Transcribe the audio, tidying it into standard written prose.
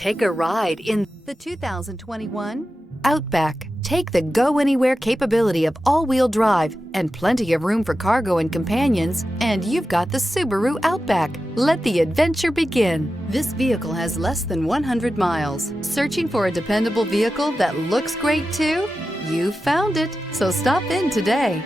Take a ride in the 2021 Outback. Take the go-anywhere capability of all-wheel drive and plenty of room for cargo and companions, and you've got the Subaru Outback. Let the adventure begin. This vehicle has less than 100 miles. Searching for a dependable vehicle that looks great too? You found it, so stop in today.